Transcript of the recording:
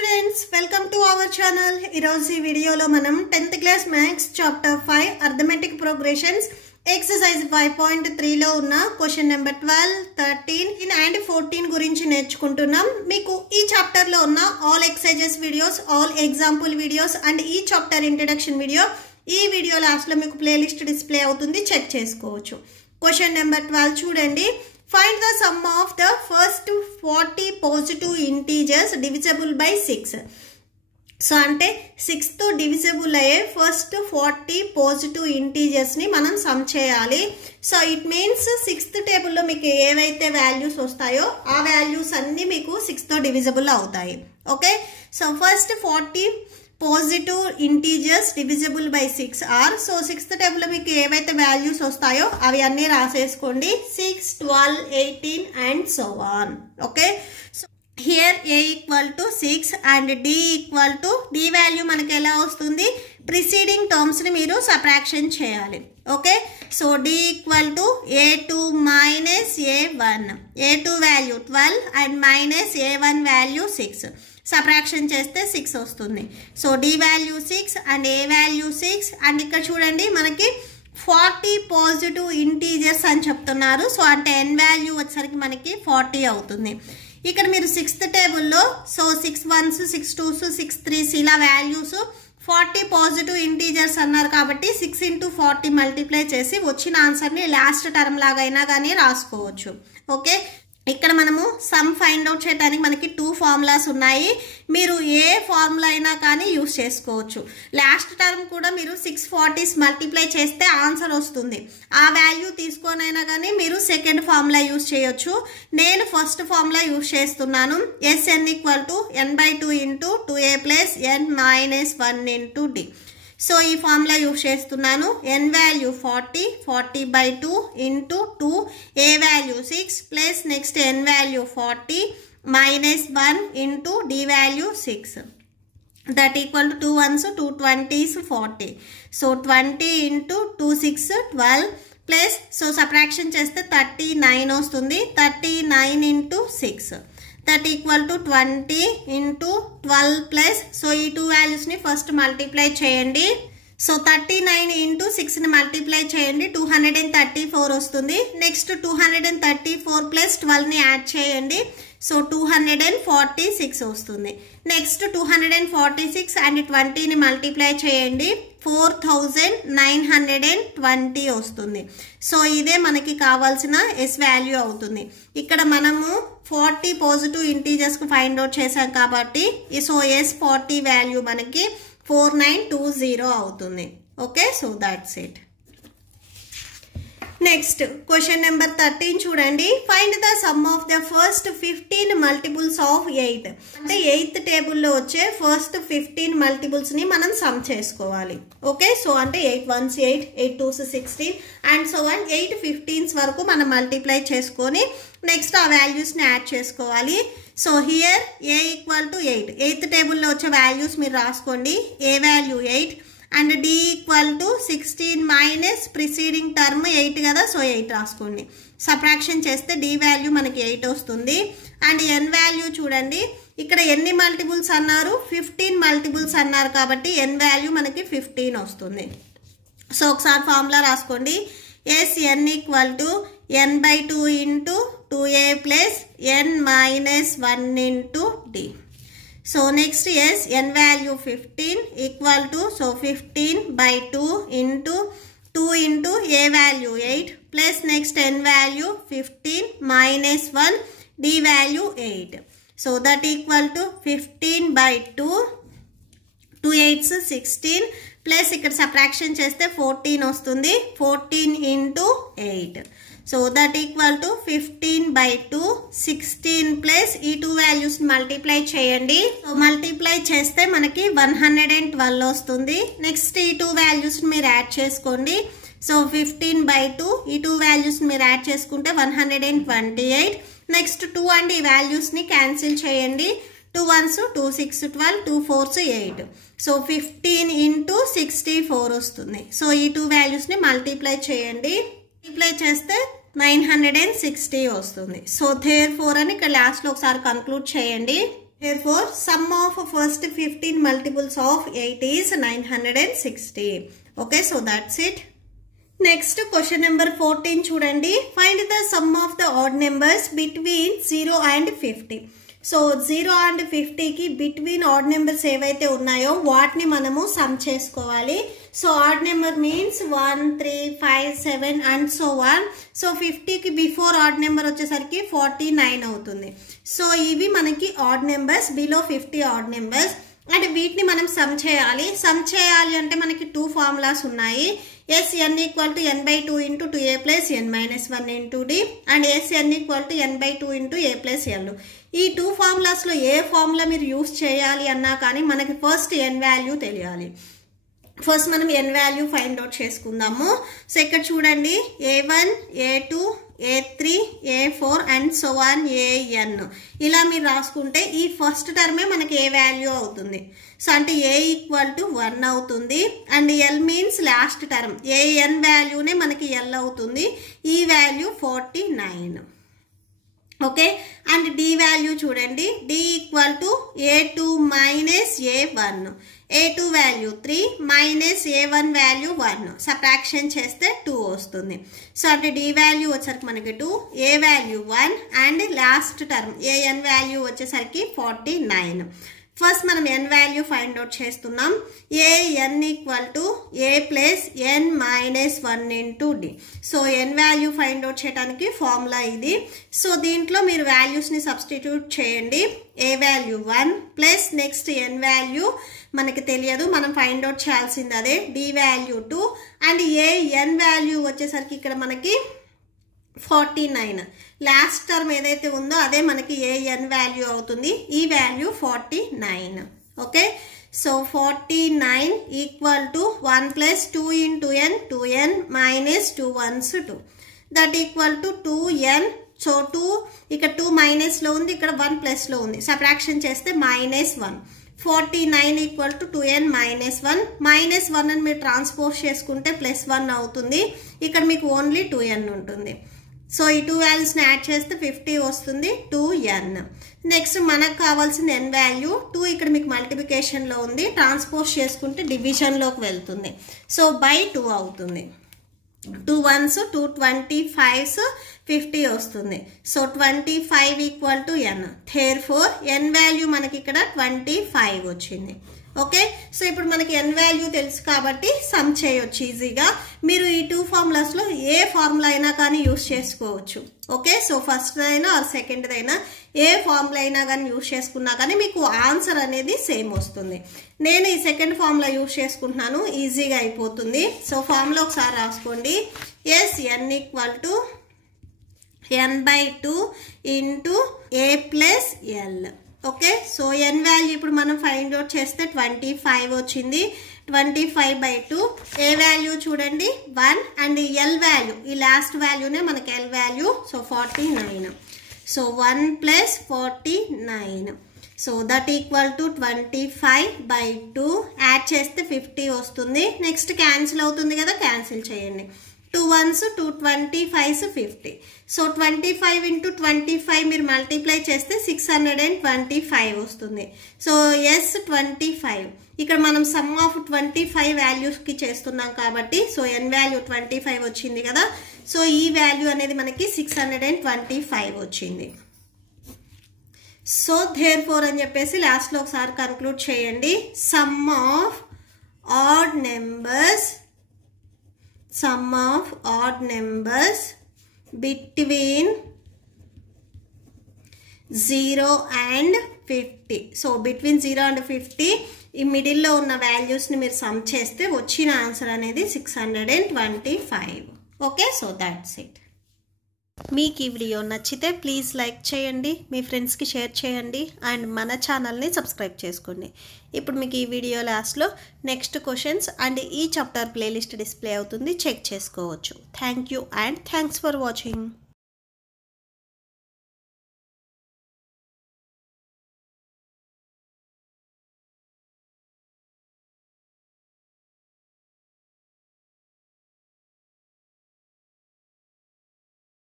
students, welcome to our channel. ఈరోజు ఈ వీడియోలో మనం 10th class maths chapter 5 arithmetic progressions exercise 5.3 లో ఉన్న క్వశ్చన్ నెంబర్ 12, 13 అండ్ 14 గురించి నేర్చుకుంటున్నాం. మీకు ఈ చాప్టర్ లో ఉన్న all exercises videos, all example videos and ఈ చాప్టర్ ఇంట్రడక్షన్ వీడియో ఈ వీడియో లాస్ట్ లో మీకు ప్లేలిస్ట్ డిస్ప్లే అవుతుంది, చెక్ చేసుకోవచ్చు. క్వశ్చన్ నెంబర్ 12 చూడండి. Find the sum of the first 40 positive integers divisible by 6. So అంటే 6th డివిజిబుల్ అయ్యే ఫస్ట్ 40 పాజిటివ్ ఇంటీజర్స్ ని మనం సమ్ చేయాలి. సో ఇట్ మీన్స్ 6th టేబుల్లో మీకు ఏవైతే వాల్యూస్ వస్తాయో ఆ వాల్యూస్ అన్ని మీకు 6th డివిజిబుల్ అవుతాయి. Okay, so first 40 positive integers divisible by 6 are. So 6th టేబుల్లో మీకు ఏవైతే వాల్యూస్ వస్తాయో అవి అన్నీ రాసేసుకోండి. 6, 12, 18 and so on. Okay, so here a equal to 6 and d equal to d value మనకి ఎలా వస్తుంది, ప్రిసీడింగ్ టర్మ్స్ ని మీరు సబ్ట్రాక్షన్ చేయాలి. Okay, so d equal to a2 minus a1. a2 value 12 and minus a1 value 6. Subtraction చేస్తే 6 వస్తుంది. So d value 6 and a value 6 and ఇక్కడ చూడండి మనకి 40 పాజిటివ్ ఇంటీజర్స్ అని చెప్తున్నారు. సో అంటే n వాల్యూ వచ్చేసరికి మనకి 40 అవుతుంది. ఇక్కడ మీరు 6th టేబుల్లో సో 6 1s, 6 2s, 6 3s ఇలా వాల్యూస్ 40 పాజిటివ్ ఇంటీజర్స్ అన్నారు కాబట్టి 6 into 40 మల్టిప్లై చేసి వచ్చిన ఆన్సర్ని లాస్ట్ టర్మ్ లాగా అయినా కానీ రాసుకోవచ్చు. ఓకే, ఇక్కడ మనము సమ్ ఫైండ్ అవుట్ చేయడానికి మనకి 2 ఫార్ములాస్ ఉన్నాయి. మీరు ఏ ఫార్ములా అయినా కానీ యూస్ చేసుకోవచ్చు. లాస్ట్ టర్మ్ కూడా మీరు 640s మల్టిప్లై చేస్తే ఆన్సర్ వస్తుంది. ఆ వాల్యూ తీసుకొనైనా కానీ మీరు సెకండ్ ఫార్ములా యూస్ చేయొచ్చు. నేను ఫస్ట్ ఫార్ములా యూస్ చేస్తున్నాను. Sn equal to n/2 into 2a plus n minus 1 into d. So ఈ ఫార్ములా యూస్ చేస్తున్నాను. n value 40, 40/2 into 2, a value 6 plus next n value 40 minus 1 into d value 6. That equal to 2 1s, 2 20s 40. So 20 into 2 6 12 plus so subtraction చేస్తే 39 వస్తుంది. 39 into 6 that equal to 20 into 12 plus so ఈ 2 వాల్యూస్ని first multiply చేయండి. So 39 into 6ని multiply చేయండి, 234 వస్తుంది. Next 234 plus 12ని add చేయండి. So 246 వస్తుంది. Next 246 and 20ని multiply చేయండి, 4920 వస్తుంది. సో ఇదే మనకి కావాల్సిన ఎస్ వాల్యూ అవుతుంది. ఇక్కడ మనము 40 పాజిటివ్ ఇంటీజర్స్కి ఫైండ్ అవుట్ చేసాం కాబట్టి సో ఎస్ 40 వాల్యూ మనకి 4920 అవుతుంది. Okay, so that's it. Next question number 13 చూడండి. Find the sum of the first 15 multiples of 8. అంటే 8th టేబుల్లో వచ్చే ఫస్ట్ 15 మల్టిపుల్స్ ని మనం సమ్ చేసుకోవాలి. ఓకే, సో అంటే 8 1s 8, 8 2s 16 and so 8 15s వరకు మనం మల్టిప్లై చేసుకొని నెక్స్ట్ ఆ వాల్యూస్ ని యాడ్ చేసుకోవాలి. So here a equal to 8. 8th టేబుల్లో వచ్చే వాల్యూస్ మీరు రాసుకోండి. a value 8 and d equal to 16 minus preceding term 8 కదా, సో 8 రాసుకోండి. సబ్ట్రాక్షన్ చేస్తే d వాల్యూ మనకి 8 వస్తుంది. అండ్ n వాల్యూ చూడండి, ఇక్కడ ఎన్ని మల్టిపుల్స్ అన్నారు, 15 మల్టిపుల్స్ అన్నారు కాబట్టి n వాల్యూ మనకి 15 వస్తుంది. సో ఒకసారి ఫార్ములా రాసుకోండి. Sn equal to n/2 into 2a plus n minus 1 into d. So next S n value 15 equal to so 15/2 into 2 into a value 8 plus next n value 15 minus 1 d value 8. So that equal to 15/2 2 8s 16 plus ఇక్కడ subtraction చేస్తే 14 వస్తుంది. 14 into 8. So that equal to 15/2 16 plus ఈ 2 values multiply చేయండి. So multiply చేస్తే మనకి 112 వస్తుంది. Next ఈ 2 values మీరు యాడ్ చేసుకోండి. సో 15/2 ఈ 2 వాల్యూస్ మీరు యాడ్ చేసుకుంటే 128. నెక్స్ట్ 2 అండ్ ఈ వాల్యూస్ ని క్యాన్సిల్ చేయండి. 2 1s 2 6 12, 2 4s 8. సో 15 ఇంటూ 64 వస్తుంది. సో ఈ 2 వాల్యూస్ ని మల్టిప్లై చేయండి. మల్టిప్లై చేస్తే 960 వస్తుంది. సో therefore అని ఇక్కడ లాస్ట్ లో ఒకసారి కన్క్లూడ్ చేయండి. Therefore, sum of first 15 multiples of 8 is 960. Okay, so that's it. Next question number 14 చూడండి. Find the sum of the odd numbers between 0 and 50. So 0 and 50కి బిట్వీన్ ఆడ్ నెంబర్స్ ఏవైతే ఉన్నాయో వాటిని మనము సమ్ చేసుకోవాలి. So odd number means 1, 3, 5, 7 and so on. So 50కి before odd number వచ్చేసరికి 49 అవుతుంది. సో ఇవి మనకి odd numbers, below 50 odd numbers. అంటే వీటిని మనం సమ్ చేయాలి. సమ్ చేయాలి అంటే మనకి 2 ఫార్ములాస్ ఉన్నాయి. Sn equal to n by 2 into 2a plus n minus 1 into d and Sn equal to n by 2 into a plus l. ఈ 2 ఫార్ములాస్ లో ఏ ఫార్ములా మీరు యూస్ చేయాలి అన్నా కానీ మనకి ఫస్ట్ n వాల్యూ తెలియాలి. ఫస్ట్ మనం n వాల్యూ ఫైండ్ అవుట్ చేసుకుందాము. సో ఇక్కడ చూడండి a1, a2, a3, a4 and so on an. ఇలా మీరు రాసుకుంటే ఈ ఫస్ట్ టర్మే మనకి ఏ వాల్యూ అవుతుంది. సో అంటే a ఈక్వల్ టు 1 అవుతుంది and l means last term. an వాల్యూనే మనకి l అవుతుంది. ఈ value 49. Okay, and d value చూడండి. d equal to a2 minus a1. a2 value 3 minus a1 value 1. Subtraction చేస్తే 2 వస్తుంది. సో అంటే d వాల్యూ వచ్చేసరికి మనకి 2, a value 1 and last term an value వచ్చేసరికి 49. ఫస్ట్ మనం n వాల్యూ ఫైండ్ అవుట్ చేస్తున్నాం. an equal to a plus n minus 1 into d. So n value find out చేయడానికి formula ఇది. సో దీంట్లో మీరు వాల్యూస్ని సబ్స్టిట్యూట్ చేయండి. a value 1 plus next n value మనకి తెలియదు, మనం ఫైండ్ అవుట్ చేయాల్సింది అదే, d value 2 and n value వచ్చేసరికి ఇక్కడ మనకి 49. లాస్ట్ టర్మ్ ఏదైతే ఉందో అదే మనకి an వాల్యూ అవుతుంది. ఈ value 49. Okay, so 49 equal to 1 plus 2 into n, 2n minus 2 1s 2. That equal to 2n. So 2 ఇక్కడ 2 మైనస్లో ఉంది, ఇక్కడ 1 ప్లస్లో ఉంది. సబ్ట్రాక్షన్ చేస్తే minus 1. 49 equal to 2n minus 1. Minus 1 అని మీరు ట్రాన్స్పోజ్ చేసుకుంటే ప్లస్ 1 అవుతుంది. ఇక్కడ మీకు ఓన్లీ 2n ఉంటుంది. సో ఈ 2 వాల్యూస్ని యాడ్ చేస్తే 50 వస్తుంది, 2n. నెక్స్ట్ మనకు కావాల్సిన n వాల్యూ 2 ఇక్కడ మీకు మల్టిప్లికేషన్లో ఉంది, ట్రాన్స్పోజ్ చేసుకుంటే డివిజన్లోకి వెళ్తుంది. సో బై 2 అవుతుంది. 2 1s 2 25s 50 వస్తుంది. So 25 equal to n. థెర్ఫోర్ n value మనకి ఇక్కడ 25 వచ్చింది. ఓకే, సో ఇప్పుడు మనకి n వాల్యూ తెలుసు కాబట్టి సమ్ చేయొచ్చు ఈజీగా. మీరు ఈ 2 ఫార్ములాస్లో ఏ ఫార్ములా అయినా కానీ యూస్ చేసుకోవచ్చు. ఓకే, సో ఫస్ట్ అయినా ఆర్ సెకండ్ అయినా ఏ ఫార్ములా అయినా కానీ యూస్ చేసుకున్నా కానీ మీకు ఆన్సర్ అనేది సేమ్ వస్తుంది. నేను ఈ సెకండ్ ఫార్ములా యూస్ చేసుకుంటున్నాను, ఈజీగా అయిపోతుంది. సో ఫార్ములా ఒకసారి రాసుకోండి. n equal to n by 2 into a plus l. Okay, so n value ఇప్పుడు మనం ఫైండ్ అవుట్ చేస్తే 25 వచ్చింది. 25 by 2. a వాల్యూ చూడండి 1 అండ్ l వాల్యూ, ఈ లాస్ట్ వాల్యూనే మనకి l value. So 49. So 1 plus 49. So that equal to 25 by 2. Add చేస్తే 50 వస్తుంది. Next cancel అవుతుంది కదా, క్యాన్సిల్ చేయండి. 2 1s 2 25s 50. సో 25 ఇంటూ 25 మీరు మల్టిప్లై చేస్తే 625 వస్తుంది. So S 25. ఇక్కడ మనం సమ్ ఆఫ్ 25 వాల్యూస్కి చేస్తున్నాం కాబట్టి సో n వాల్యూ 25 వచ్చింది కదా. సో ఈ వాల్యూ అనేది మనకి 625 వచ్చింది. సో థెర్ఫోర్ అని చెప్పేసి లాస్ట్లో ఒకసారి కన్క్లూడ్ చేయండి. Some of odd numbers between 0 and 50. So between 0 and 50 ఈ మిడిల్లో ఉన్న వాల్యూస్ని మీరు సమ్ చేస్తే వచ్చిన ఆన్సర్ అనేది 625. Okay, so that's it. మీకు ఈ వీడియో నచ్చితే ప్లీజ్ లైక్ చేయండి, మీ ఫ్రెండ్స్కి షేర్ చేయండి అండ్ మన ఛానల్ని సబ్స్క్రైబ్ చేసుకోండి. ఇప్పుడు మీకు ఈ వీడియో లాస్ట్లో నెక్స్ట్ క్వశ్చన్స్ అండ్ ఈ చాప్టర్ ప్లేలిస్ట్ డిస్ప్లే అవుతుంది, చెక్ చేసుకోవచ్చు. Thank you and thanks for watching.